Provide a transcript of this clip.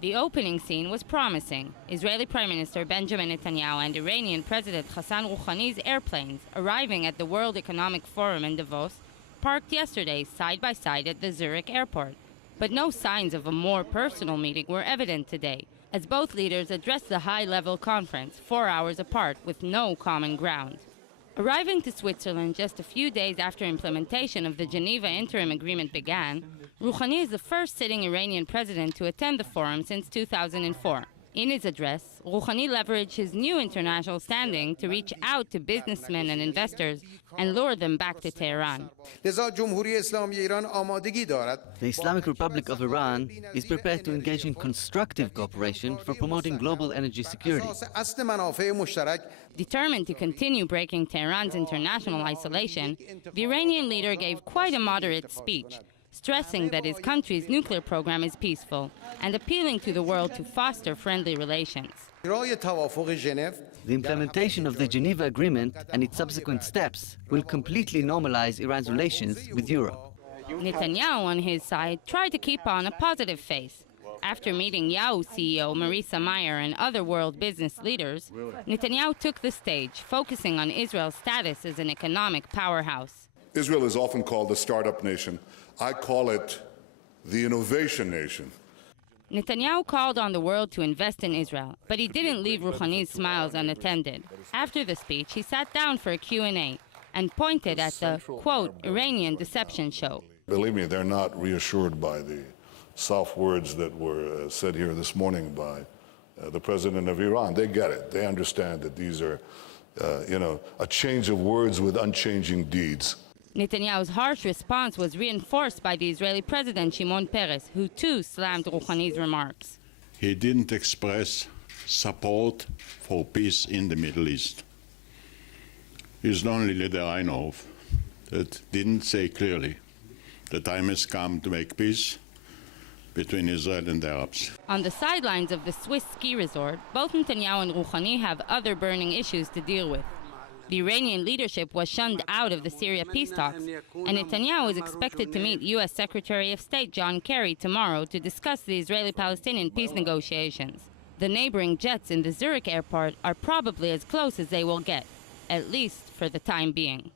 The opening scene was promising. Israeli Prime Minister Benjamin Netanyahu and Iranian President Hassan Rouhani's airplanes arriving at the World Economic Forum in Davos parked yesterday side by side at the Zurich airport. But no signs of a more personal meeting were evident today, as both leaders addressed the high-level conference 4 hours apart with no common ground. Arriving to Switzerland just a few days after implementation of the Geneva Interim Agreement began, Rouhani is the first sitting Iranian president to attend the forum since 2004. In his address, Rouhani leveraged his new international standing to reach out to businessmen and investors and lure them back to Tehran. The Islamic Republic of Iran is prepared to engage in constructive cooperation for promoting global energy security. Determined to continue breaking Tehran's international isolation, the Iranian leader gave quite a moderate speech, stressing that his country's nuclear program is peaceful and appealing to the world to foster friendly relations. The implementation of the Geneva Agreement and its subsequent steps will completely normalize Iran's relations with Europe. Netanyahu, on his side, tried to keep on a positive face. After meeting Yahoo CEO Marisa Mayer and other world business leaders, Netanyahu took the stage, focusing on Israel's status as an economic powerhouse. Israel is often called the startup nation. I call it the innovation nation. Netanyahu called on the world to invest in Israel, but he didn't leave Rouhani's smiles unattended. After the speech, he sat down for a Q&A and pointed at the, quote, Iranian deception show. Believe me, they're not reassured by the soft words that were said here this morning by the president of Iran. They get it. They understand that these are, a change of words with unchanging deeds. Netanyahu's harsh response was reinforced by the Israeli president Shimon Peres, who too slammed Rouhani's remarks. He didn't express support for peace in the Middle East. He's the only leader I know of that didn't say clearly the time has come to make peace between Israel and the Arabs. On the sidelines of the Swiss ski resort, both Netanyahu and Rouhani have other burning issues to deal with. The Iranian leadership was shunned out of the Syria peace talks, and Netanyahu is expected to meet U.S. Secretary of State John Kerry tomorrow to discuss the Israeli-Palestinian peace negotiations. The neighboring jets in the Zurich airport are probably as close as they will get, at least for the time being.